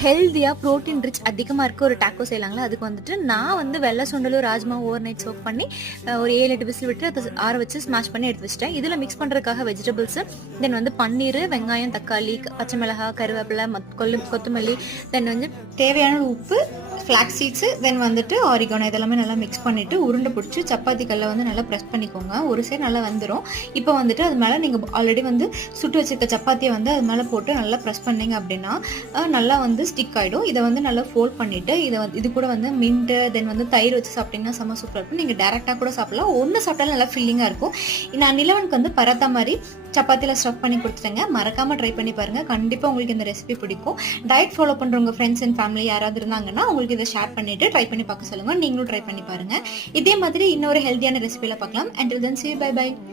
ஹெல்தியாக protein rich அதிகமாக இருக்க ஒரு டாக்கோ செய்யலாங்களா. அதுக்கு வந்துட்டு நான் வந்து வெள்ளை சுண்டலும் ராஜ்மா ஓவர் நைட் சோக் பண்ணி ஒரு 7-8 விசில் விட்டு அதை ஆற வச்சு ஸ்மாஷ் பண்ணி எடுத்து வச்சிட்டேன். இதில் மிக்ஸ் பண்ணுறதுக்காக வெஜிடபிள்ஸு, தென் வந்து பன்னீர், வெங்காயம், தக்காளி, பச்சை மிளகாய், கருவேப்பிலை, கொத்தமல்லி, தென் வந்து தேவையான உப்பு, ஃப்ளாக்ஸ் சீட்ஸு, தென் வந்துட்டு ஆரிகானோ இதெல்லாமே நல்லா மிக்ஸ் பண்ணிவிட்டு உருண்டை பிடிச்சி சப்பாத்தி கல்லை வந்து நல்லா ப்ரெஸ் பண்ணிக்கோங்க. ஒரு சைடு நல்லா வந்துடும். இப்போ வந்துட்டு அது மேலே நீங்கள் ஆல்ரெடி வந்து சுட்டு வச்சுருக்க சப்பாத்தியை வந்து அது மேலே போட்டு நல்லா ப்ரெஸ் பண்ணிங்க அப்படின்னா நல்லா வந்து ஸ்டிக் ஆகிடும். இதை வந்து நல்லா ஃபோல்ட் பண்ணிவிட்டு இது கூட வந்து மின்ட்டு, தென் வந்து தயிர் வச்சு சாப்பிட்டிங்கன்னா செம்ம சூப்பராக இருக்கும். நீங்கள் டேரெக்டாக கூட சாப்பிடலாம். ஒன்று சாப்பிட்டாலும் நல்லா ஃபில்லிங்காக இருக்கும். நான் நிலவனுக்கு வந்து பரத்தா மாதிரி சப்பாத்தியில் ஸ்டஃப் பண்ணி கொடுத்துட்டேங்க. மறக்காமல் ட்ரை பண்ணி பாருங்கள். கண்டிப்பாக உங்களுக்கு இந்த ரெசிபி பிடிக்கும். டயட் ஃபாலோ பண்ணுறவங்க ஃப்ரெண்ட்ஸ் அண்ட் ஃபேமிலி யாராவது இருந்தாங்கன்னா உங்களுக்கு இதை ஷேர் பண்ணிவிட்டு ட்ரை பண்ணி பார்க்க சொல்லுங்கள். நீங்களும் ட்ரை பண்ணி பாருங்கள். இதே மாதிரி இன்னொரு ஹெல்த்தியான ரெசிபியில் பார்க்கலாம். Until then, see you. Bye bye.